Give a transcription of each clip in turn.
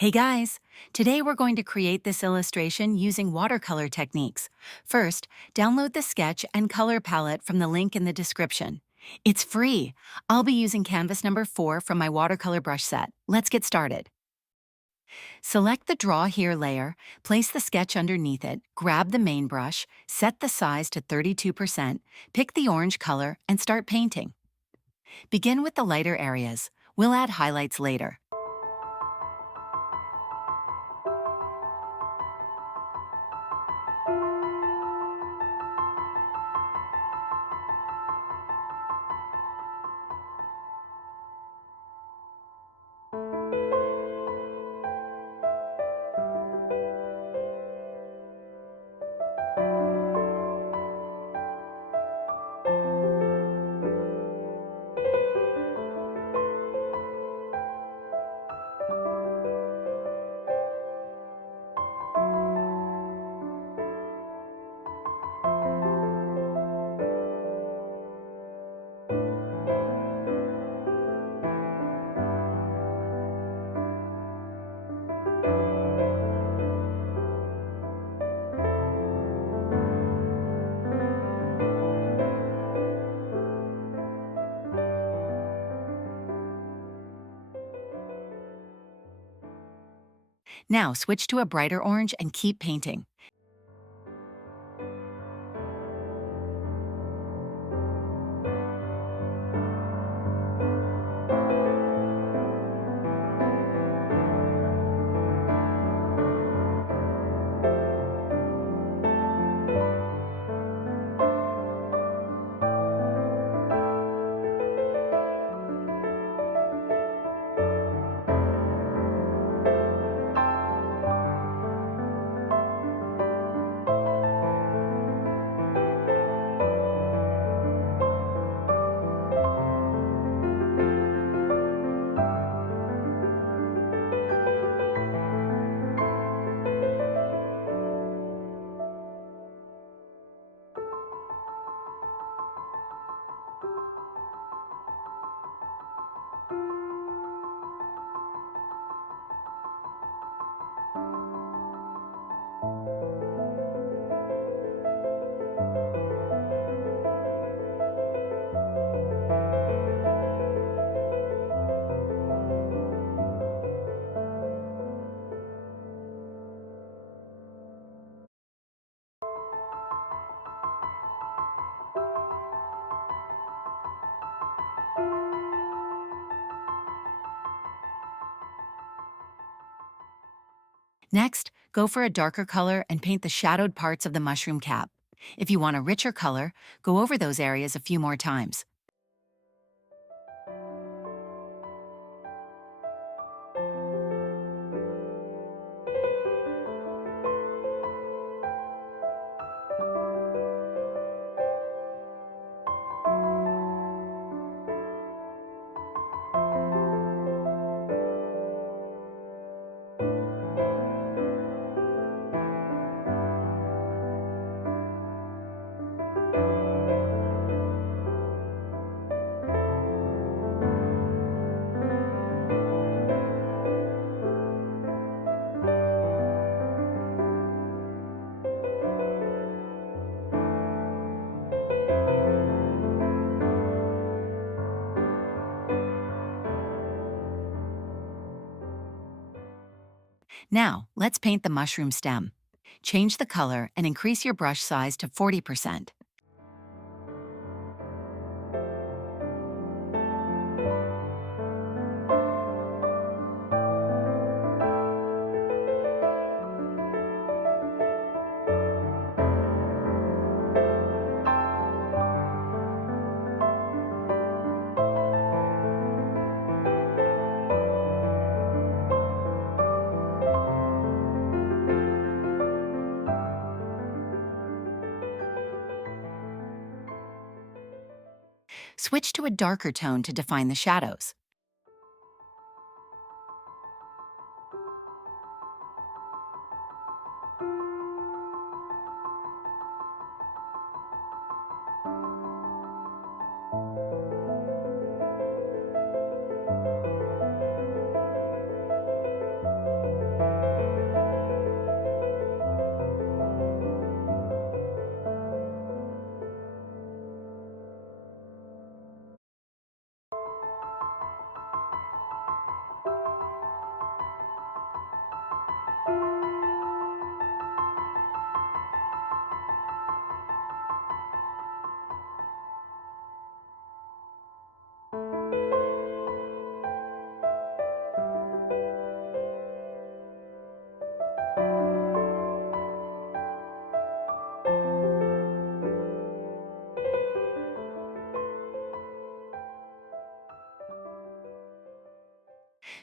Hey guys! Today we're going to create this illustration using watercolor techniques. First, download the sketch and color palette from the link in the description. It's free! I'll be using canvas number 4 from my watercolor brush set. Let's get started. Select the Draw Here layer, place the sketch underneath it, grab the main brush, set the size to 32%, pick the orange color, and start painting. Begin with the lighter areas. We'll add highlights later. Now switch to a brighter orange and keep painting. Next, go for a darker color and paint the shadowed parts of the mushroom cap. If you want a richer color, go over those areas a few more times. Now, let's paint the mushroom stem. Change the color and increase your brush size to 40%. Switch to a darker tone to define the shadows.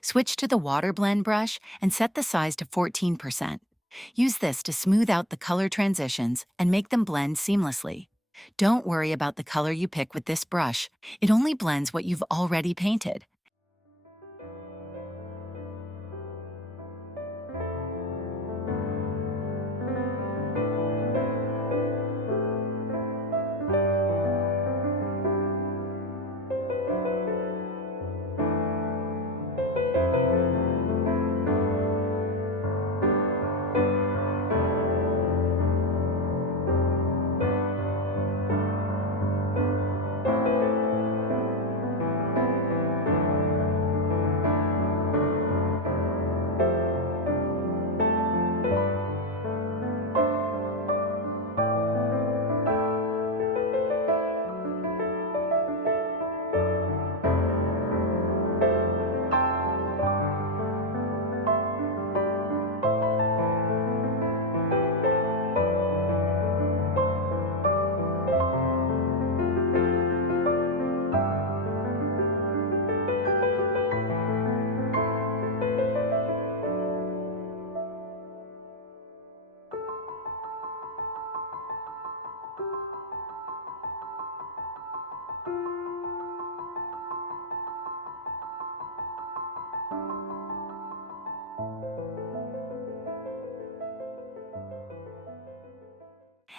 Switch to the Water Blend brush and set the size to 14%. Use this to smooth out the color transitions and make them blend seamlessly. Don't worry about the color you pick with this brush. It only blends what you've already painted.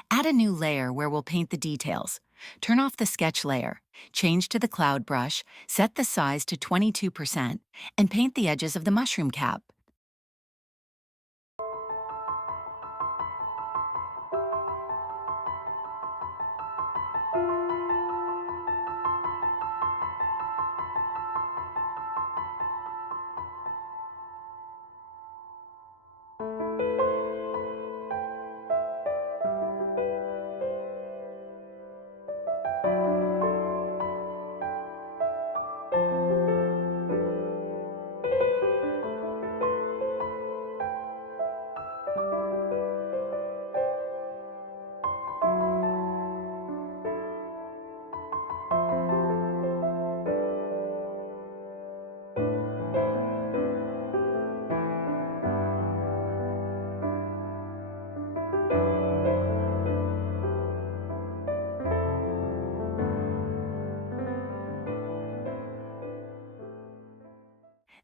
Add a new layer where we'll paint the details. Turn off the sketch layer, change to the cloud brush, set the size to 22%, and paint the edges of the mushroom cap.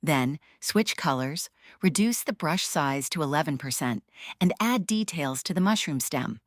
Then, switch colors, reduce the brush size to 11%, and add details to the mushroom stem.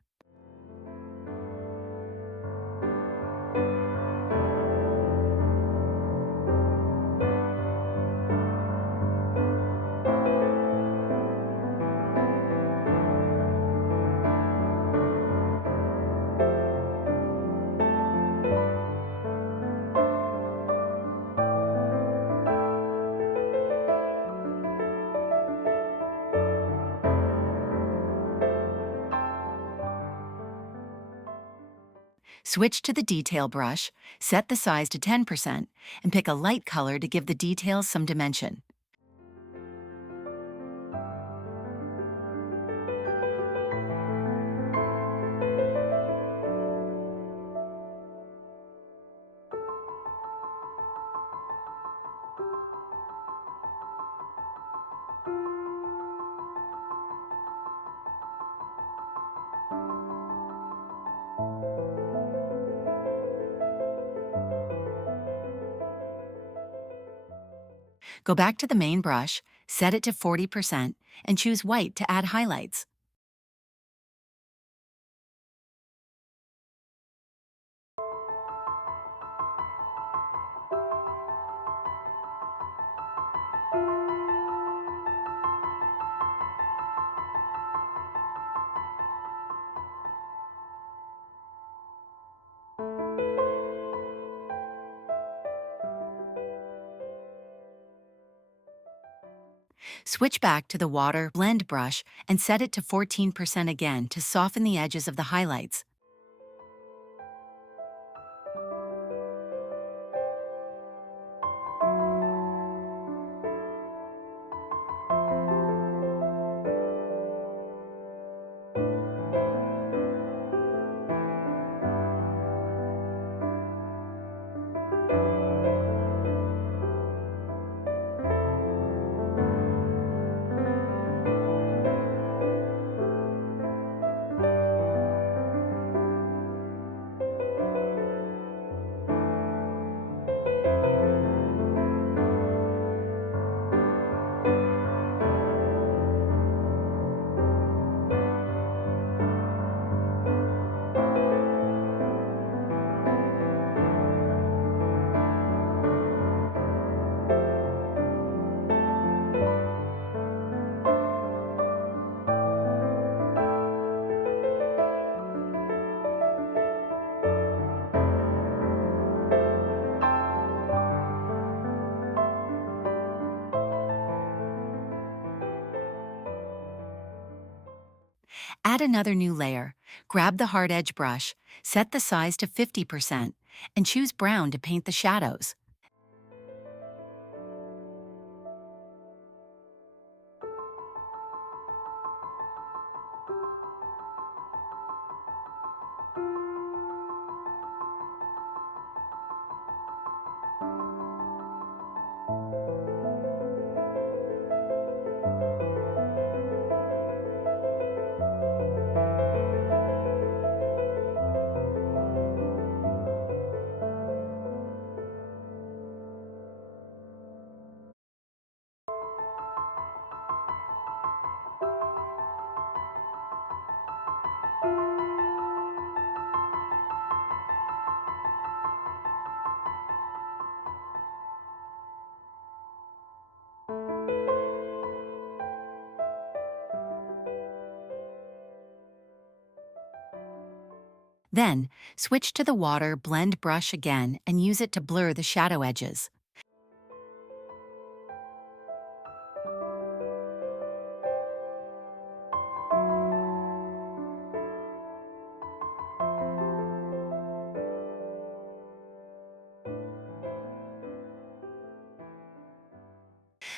Switch to the detail brush, set the size to 10%, and pick a light color to give the details some dimension. Go back to the main brush, set it to 40%, and choose white to add highlights. Switch back to the Water Blend brush and set it to 14% again to soften the edges of the highlights. Add another new layer, grab the hard edge brush, set the size to 50%, and choose brown to paint the shadows. Then, switch to the water blend brush again and use it to blur the shadow edges.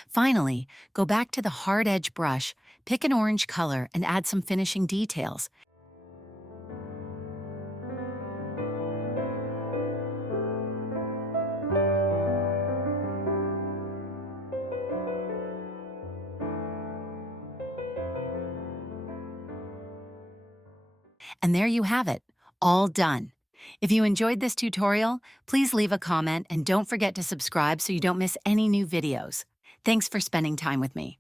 Finally, go back to the hard edge brush, pick an orange color, and add some finishing details. And there you have it, all done. If you enjoyed this tutorial, please leave a comment and don't forget to subscribe so you don't miss any new videos. Thanks for spending time with me.